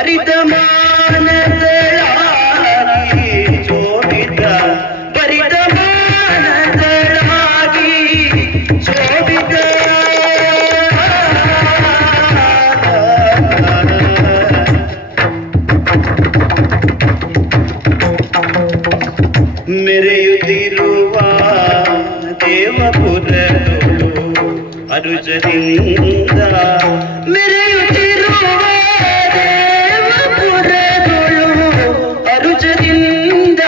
ಪರಿತಮಾನದಳಾಗಿ ಶೋಭಿತ ಪರಿತಮಾನದಳಾಗಿ ಶೋಭಿತ ಮೆರೆಯುತ್ತಿರುವ ದೇವಪುರದೊಳು ಅರುಜದಿಂದ ಮೆರೆಯುತ್ತಿರುವ ದೇವಪುರದೊಳು ಅರುಜದಿಂದ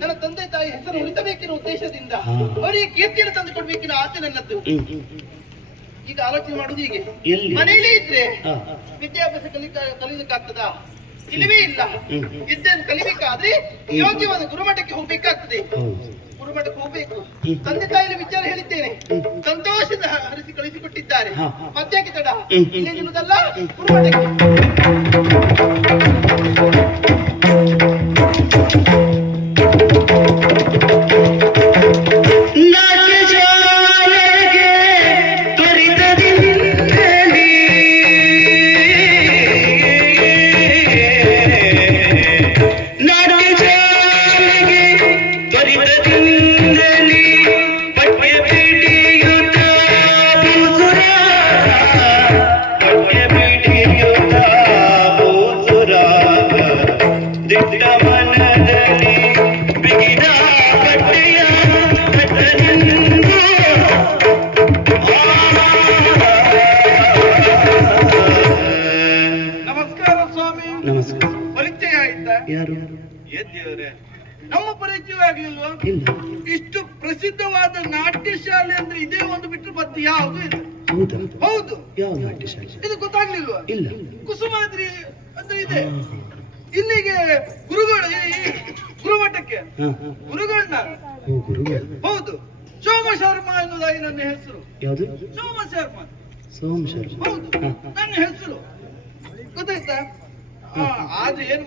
ನನ್ನ ತಂದೆ ತಾಯಿ ಹೆಸರು ಉಳಿಸಬೇಕೆನ್ನುವ ಉದ್ದೇಶದಿಂದ ಅವರಿಗೆ ಕೀರ್ತಿಯನ್ನು ತಂದು ಕೊಡ್ಬೇಕಿನ ಆಸೆ ನನ್ನದ್ದು. ಈಗ ಆಲೋಚನೆ ಮಾಡುದು ಹೀಗೆ, ಮನೆಯಲ್ಲೇ ಇದ್ರೆ ವಿದ್ಯಾಭ್ಯಾಸ ಕಲಿಯಕ್ಕಾಗ್ತದಾ? ಇಲ್ಲವೇ ಇಲ್ಲ. ವಿದ್ಯೆಯನ್ನು ಕಲಿಬೇಕಾದ್ರೆ ಯೋಗ್ಯವಾದ ಗುರುಮಠಕ್ಕೆ ಹೋಗ್ಬೇಕಾಗ್ತದೆ. ಗುರುಮಠಕ್ಕೆ ಹೋಗ್ಬೇಕು. ತಂದೆ ತಾಯಿಯ ವಿಚಾರ ಹೇಳಿದ್ದೇನೆ, ಸಂತೋಷದ ಹರಿಸಿ ಕಳಿಸಿಕೊಟ್ಟಿದ್ದಾರೆ. ಮಧ್ಯಾಹ್ನ ತಡ ಇಲ್ಲೇ ನಿಲ್ಲುವುದಲ್ಲ, ಗುರುಮಠಕ್ಕೆ. ನಮ್ಮ ಪರಿಚಯವಾಗಲಿಲ್ವಾ? ಇಷ್ಟು ಪ್ರಸಿದ್ಧವಾದ ನಾಟ್ಯ ಶಾಲೆ ಅಂದ್ರೆ ಇದೇ ಒಂದು ಬಿಟ್ಟು ಮತ್ತೆ ಯಾವುದು ಇಲ್ಲ. ಹೌದು, ಯಾವ ನಾಟ್ಯ ಶಾಲೆ ಇದು ಗೊತ್ತಾಗ್ಲಿಲ್ವಾ? ಇಲ್ಲ. ಕುಸುಮಾದ್ರಿ ಅಂದ್ರೆ ಇದೆ. ಇಲ್ಲಿಗೆ ಗುರುಗಳು ಗುರುಮಠಕ್ಕೆ ಗುರುಗಳನ್ನ ಹೌದು, ಸೋಮ ಶರ್ಮಾ ಎನ್ನುವುದಾಗಿ ನನ್ನ ಹೆಸರು. ಯಾವುದು? ಸೋಮ ಶರ್ಮಾ. ಸೋಮ ಶರ್ಮಾ ಹೌದು, ನನ್ನ ಹೆಸರು ಗೊತ್ತಾಯ್ತಾ? ಆದ್ರೆ ಏನ್